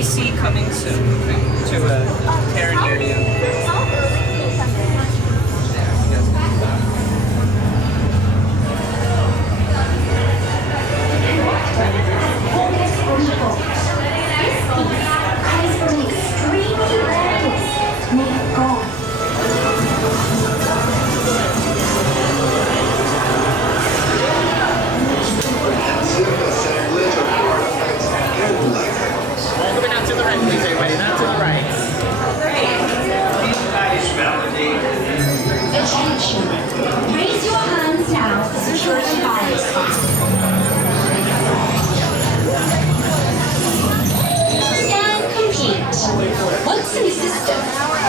AC coming soon to Terran Union. Moving out to the right, please, everybody. Not to the right. Attention. Raise your hands now for security bias. Scan complete. Once in the system,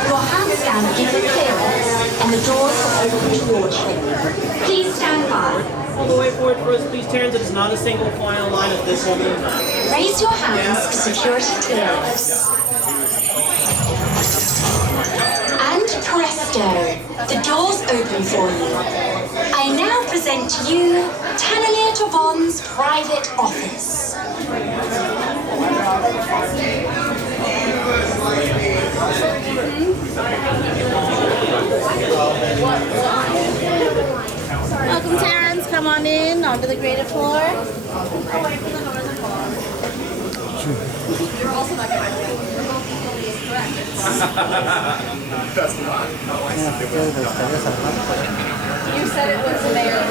your hand scan will give you clearance and the doors will open towards you. Please stand by. All the way forward for us, please, Terrans. It is not a single file line at this moment in time. Raise your hands for security clearance. And presto, the doors open for you. I now present to you Tannelier Tavon's private office. Welcome, Terrans. Come on in onto the graded floor. You're also not going to That's the one. You said it was the mayor.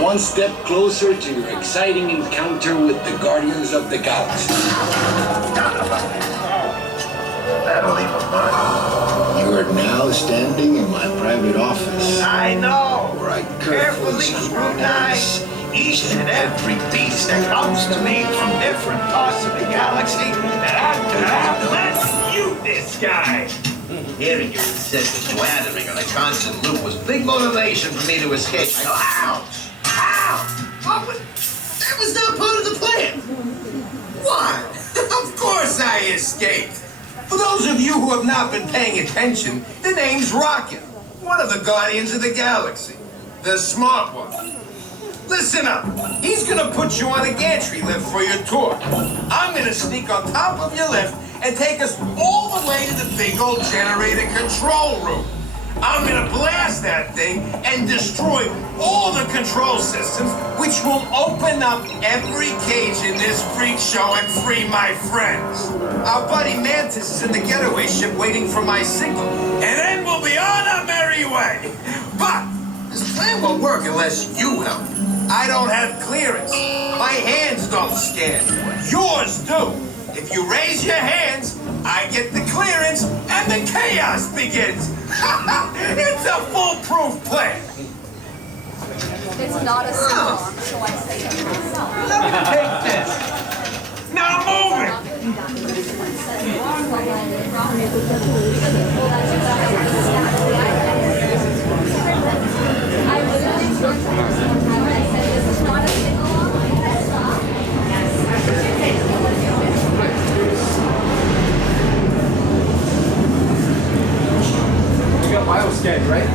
One step closer to your exciting encounter with the Guardians of the Galaxy. That'll leave a mark. You are now standing in my private office. I know. Where I Carefully scrutinize each and every piece that comes to me from different parts of the galaxy. Let's view this guy. Hearing your insistence to handling on a constant loop was big motivation for me to escape. I go, ouch! Ow! That was not part of the plan. What? Of course I escaped. For those of you who have not been paying attention, the name's Rocket, one of the Guardians of the Galaxy. The smart one. Listen up. He's gonna put you on a gantry lift for your tour. I'm gonna sneak on top of your lift and take us all the way to the big old generator control room. I'm gonna blast that thing and destroy all the control systems, which will open up every cage in this freak show and free my friends. Our buddy Mantis is in the getaway ship waiting for my signal, and then we'll be on our merry way. But this plan won't work unless you help. I don't have clearance. My hands don't scan. Yours do. If you raise your hands, I get the clearance and the chaos begins. It's a foolproof plan. It's not a song, so I say it myself. Let me take this. Now move it. You got bioscan, right?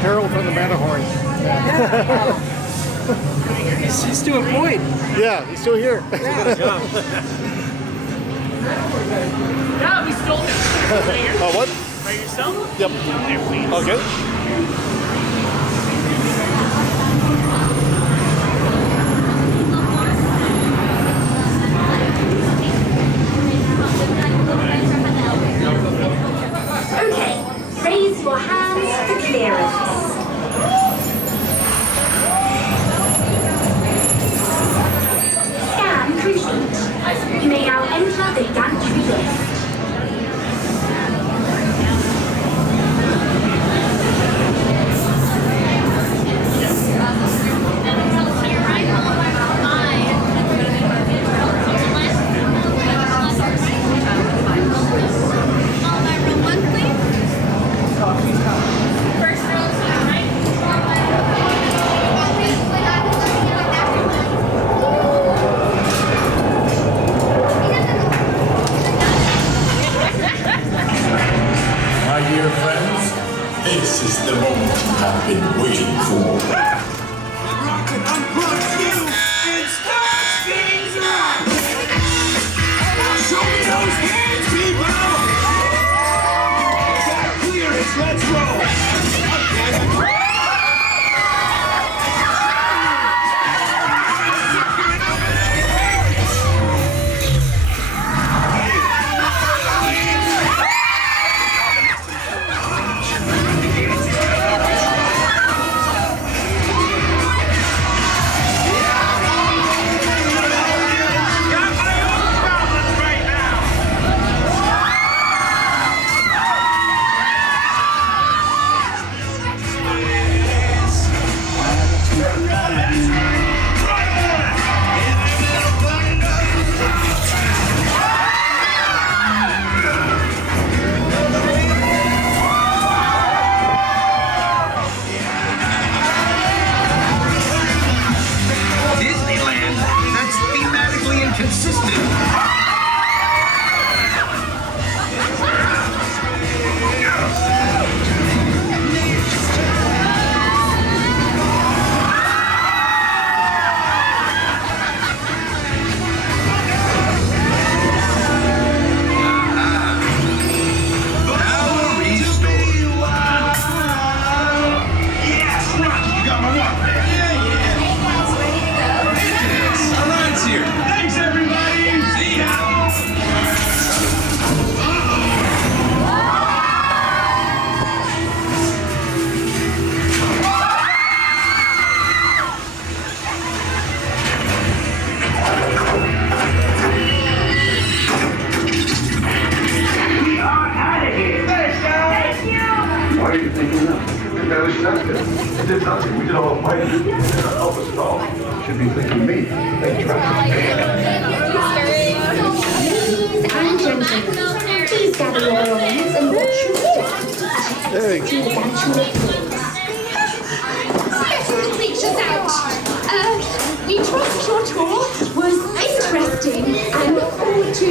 Harold from the Matterhorn. Yeah. He's to a point. Yeah, he's still here. Yeah, we stole him. Right here. Oh, what? By yourself? Yep. Come there, please. Okay. Okay, raise your hands for clearance. Scan complete. You may now enter the gantry lift. My dear friends, this is the moment you have been waiting for. Rocket unplugs you and starts things right. Show me those hands, people! Got clearance, let's roll! Got my own problems right now! Disneyland, that's thematically inconsistent. Power restore. Yes, Rocky, you got my walk there. Our ride's here. Thanks, everybody. See ya. We are out of here. Thanks, guys. Why are you thinking that? You barely snapped it. It did nothing. We did all the fighting. It didn't help us at all. You should be thanking me. They trapped Ladies and gentlemen, please gather your belongings and watch your step as we exit to the gantry lift. Special pictures out. We trust your tour was interesting and look forward to